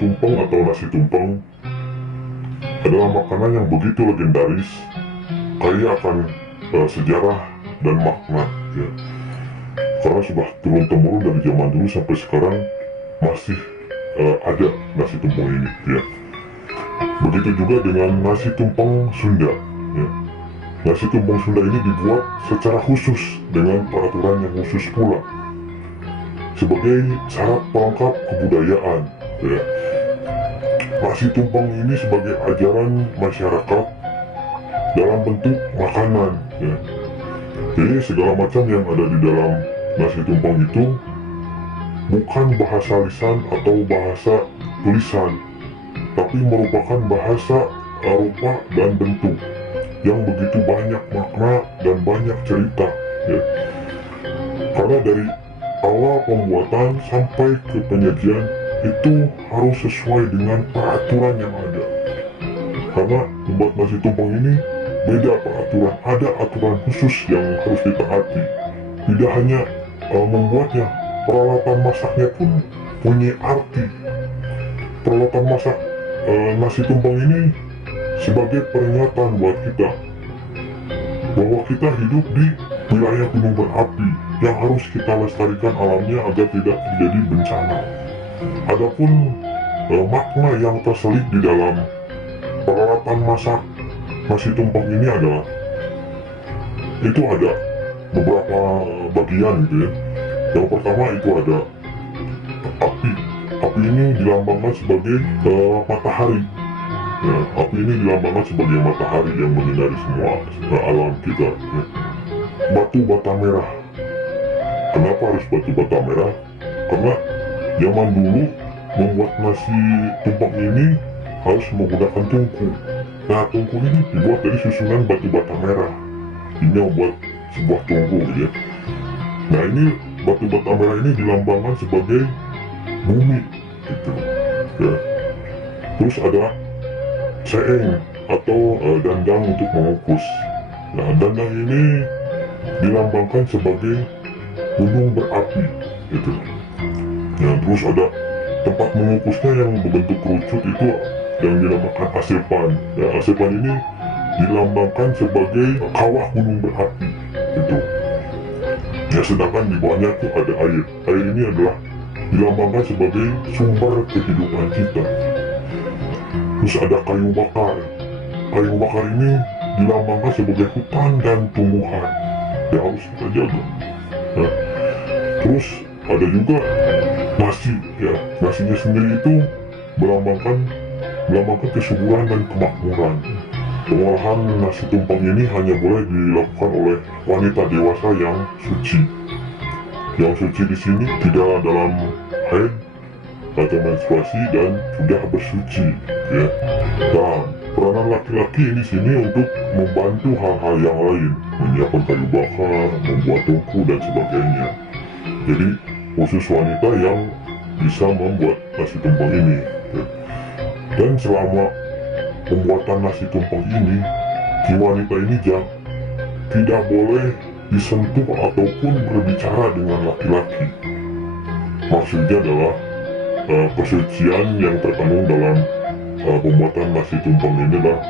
tumpeng atau nasi tumpeng adalah makanan yang begitu legendaris, kaya akan sejarah dan makna, ya. Karena sudah turun-temurun dari zaman dulu sampai sekarang masih ada nasi tumpeng ini, ya. Begitu juga dengan nasi tumpeng Sunda, ya. Nasi tumpeng Sunda ini dibuat secara khusus dengan peraturan yang khusus pula, sebagai syarat pelengkap kebudayaan, ya. Nasi tumpeng ini sebagai ajaran masyarakat dalam bentuk makanan, ya. Jadi segala macam yang ada di dalam nasi tumpeng itu bukan bahasa lisan atau bahasa tulisan, tapi merupakan bahasa rupa dan bentuk yang begitu banyak makna dan banyak cerita, ya. Karena dari awal pembuatan sampai ke penyajian itu harus sesuai dengan peraturan yang ada. Karena membuat nasi tumpeng ini beda peraturan, ada aturan khusus yang harus ditaati. Tidak hanya membuatnya, peralatan masaknya pun punya arti. Peralatan masak nasi tumpeng ini sebagai peringatan buat kita bahwa kita hidup di wilayah gunung berapi yang harus kita lestarikan alamnya agar tidak terjadi bencana. Adapun makna yang terselip di dalam peralatan masak nasi tumpeng ini adalah, itu ada beberapa bagian, gitu ya. Yang pertama itu ada api. Api ini dilambangkan sebagai matahari. Ya, api ini dilambangkan sebagai matahari yang menyinari semua alam kita, ya. Batu bata merah. Kenapa harus batu bata merah? Karena zaman dulu membuat nasi tumpeng ini harus menggunakan tungku. Nah, tungku ini dibuat dari susunan batu bata merah. Ini membuat sebuah tungku, gitu ya. Nah, ini batu bata merah ini dilambangkan sebagai bumi, gitu, ya. Terus ada seeng atau dandang untuk mengukus. Nah, dandang ini dilambangkan sebagai gunung berapi, gitu. Nah, terus ada tempat mengukusnya yang berbentuk kerucut itu yang dinamakan asepan. Ya, asepan ini dilambangkan sebagai kawah gunung berapi, gitu. Ya, sedangkan di bawahnya itu ada air. Air ini adalah dilambangkan sebagai sumber kehidupan kita. Terus ada kayu bakar. Kayu bakar ini dilambangkan sebagai hutan dan tumbuhan yang harus kita jaga. Nah, terus ada juga nasi, ya. Nasinya sendiri itu melambangkan kesuburan dan kemakmuran. Pengolahan nasi tumpeng ini hanya boleh dilakukan oleh wanita dewasa yang suci. Yang suci di sini tidak dalam haid atau menstruasi dan sudah bersuci, ya. Dan peranan laki-laki di sini untuk membantu hal-hal yang lain, menyiapkan kayu bakar, membuat tungku dan sebagainya. Jadi khusus wanita yang bisa membuat nasi tumpeng ini, ya. Dan selama pembuatan nasi tumpeng ini, si wanita ini tidak boleh disentuh ataupun berbicara dengan laki-laki. Maksudnya adalah kesucian yang terkandung dalam pembuatan nasi tumpeng ini adalah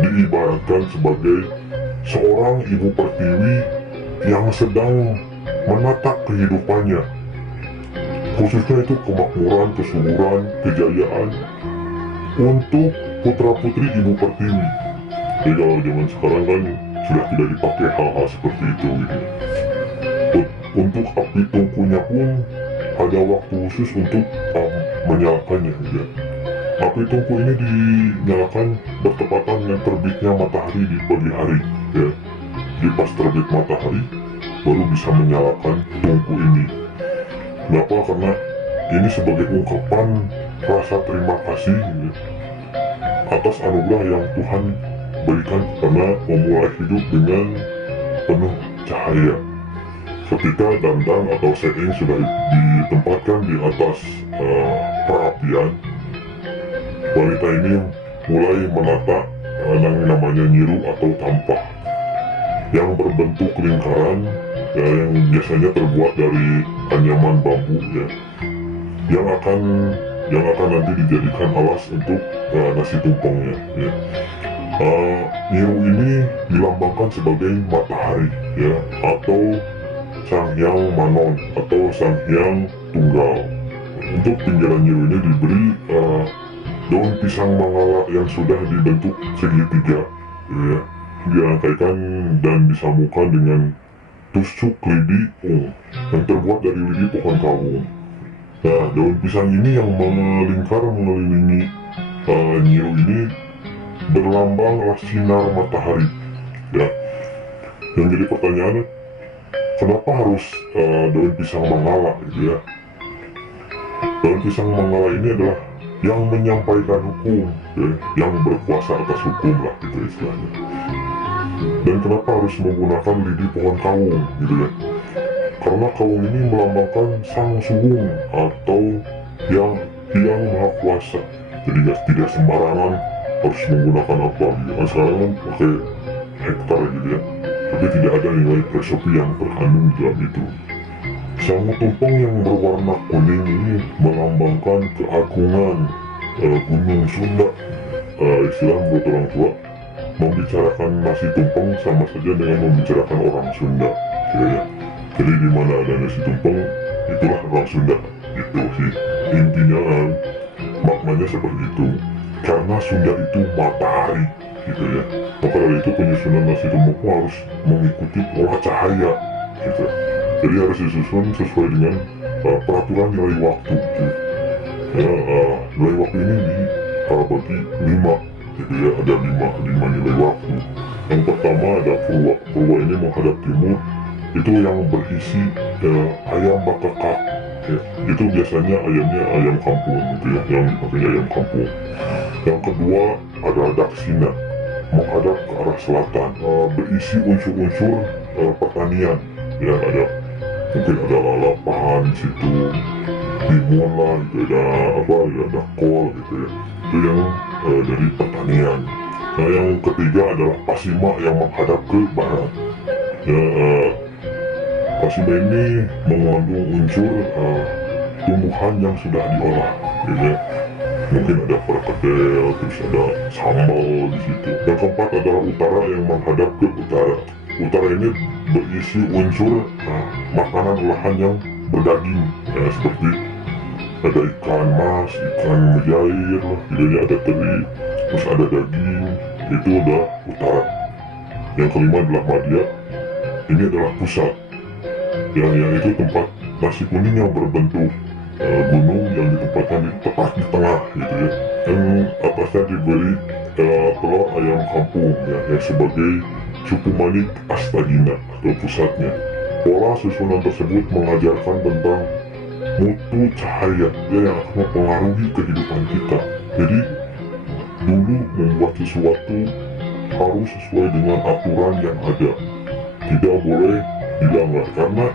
diibaratkan sebagai seorang ibu pertiwi yang sedang menata kehidupannya, khususnya itu kemakmuran, kesuburan, kejayaan untuk putra-putri ibu pertiwi. Jadi kalau zaman sekarang kan sudah tidak dipakai hal-hal seperti itu, gitu. Untuk api tungkunya pun ada waktu khusus untuk menyalakannya, ya. Api tungku ini dinyalakan bertepatan dengan terbitnya matahari di pagi hari, ya. Di pas terbit matahari baru bisa menyalakan tungku ini. Kenapa? Karena ini sebagai ungkapan rasa terima kasih, ya, atas anugerah yang Tuhan berikan karena memulai hidup dengan penuh cahaya. Ketika dandang atau seeng sudah ditempatkan di atas perapian, wanita ini mulai menata yang namanya nyiru atau tampah yang berbentuk lingkaran, ya, yang biasanya terbuat dari anyaman bambu, ya, yang akan yang akan nanti dijadikan alas untuk nasi tumpengnya ya. Nyiru ini dilambangkan sebagai matahari ya, atau Sang Hyang Manon atau Sang Hyang Tunggal. Untuk pinggiran nyiru ini diberi daun pisang mangala yang sudah dibentuk segitiga ya, dirangkaikan dan disambungkan dengan tusuk lidi yang terbuat dari lidi pohon kawung. Nah, daun pisang ini yang melingkar mengelilingi nyiru ini berlambanglah sinar matahari ya. Yang jadi pertanyaannya, kenapa harus daun pisang mangala gitu ya? Daun pisang mangala ini adalah yang menyampaikan hukum ya, yang berkuasa atas hukum lah gitu istilahnya. Dan kenapa harus menggunakan lidi pohon kawung gitu ya? Karena kawung ini melambangkan sang suwung atau yang maha kuasa. Jadi tidak sembarangan harus menggunakan apa gitu. Nah, sekarang kan pakai hektar gitu ya, tapi tidak ada nilai filosofi yang terkandung di dalam itu. Sangu tumpeng yang berwarna kuning ini melambangkan keagungan Gunung Sunda. Istilah menurut orang tua, membicarakan nasi tumpeng sama saja dengan membicarakan orang Sunda gitu ya. Jadi di mana ada nasi tumpeng, itulah orang Sunda gitu sih. Intinya maknanya seperti itu. Karena Sunda itu matahari gitu ya, maka dari itu penyusunan nasi tumpeng harus mengikuti pola cahaya gitu. Jadi harus disusun sesuai dengan peraturan nilai waktu gitu. Ya, nilai waktu ini dibagi 5 gitu ya, ada 5 nilai waktu. Yang pertama ada purwa. Purwa ini menghadap timur, itu yang berisi ayam bakakak ya. Itu biasanya ayamnya ayam kampung gitu ya, yang dipakai ayam kampung. Yang kedua ada daksina, menghadap ke arah selatan, berisi unsur-unsur pertanian ya, mungkin ada lalapan di situ, timun lah gitu, ada kol gitu ya, itu yang dari pertanian. Nah, yang ketiga adalah pasima yang menghadap ke barat ya. Pasima ini mengandung unsur tumbuhan yang sudah diolah gitu ya. Mungkin ada perkedel, terus ada sambal di situ. Yang keempat adalah utara yang menghadap ke utara. Utara ini berisi unsur makanan olahan yang berdaging ya, seperti ada ikan mas, ikan mujair lah, tidaknya ada teri, terus ada daging, itu udah utara. Yang kelima adalah Madya, ini adalah pusat yang itu tempat nasi kuning yang berbentuk gunung yang ditempatkan tepat di tengah gitu ya, yang atasnya diberi telur ayam kampung ya, yang sebagai suku manik Astagina atau pusatnya. Pola susunan tersebut mengajarkan tentang mutu cahaya ya, yang akan mempengaruhi kehidupan kita. Jadi dulu membuat sesuatu harus sesuai dengan aturan yang ada, tidak boleh dilanggar, karena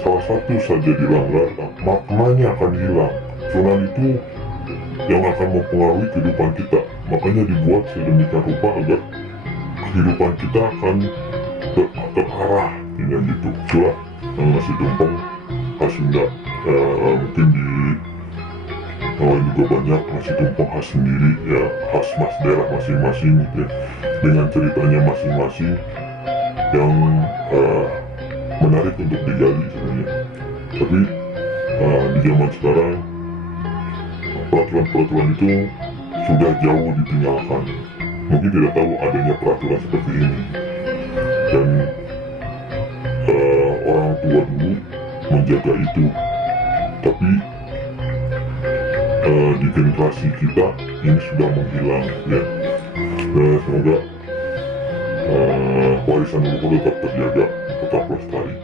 salah satu saja dilanggar maknanya akan hilang. Sunan itu yang akan mempengaruhi kehidupan kita, makanya dibuat sedemikian rupa agar kehidupan kita akan terarah dengan gitu. Itulah nasi tumpeng khas Sunda. Mungkin di juga banyak nasi tumpeng khas sendiri ya, khas daerah masing-masing gitu ya, dengan ceritanya masing-masing yang menarik untuk digali sebenarnya. Tapi di zaman sekarang peraturan-peraturan itu sudah jauh ditinggalkan. Mungkin tidak tahu adanya peraturan seperti ini, dan orang tua dulu menjaga itu. Tapi di generasi kita ini sudah menghilang ya. Semoga warisan leluhur tetap terjaga, tetap lestari.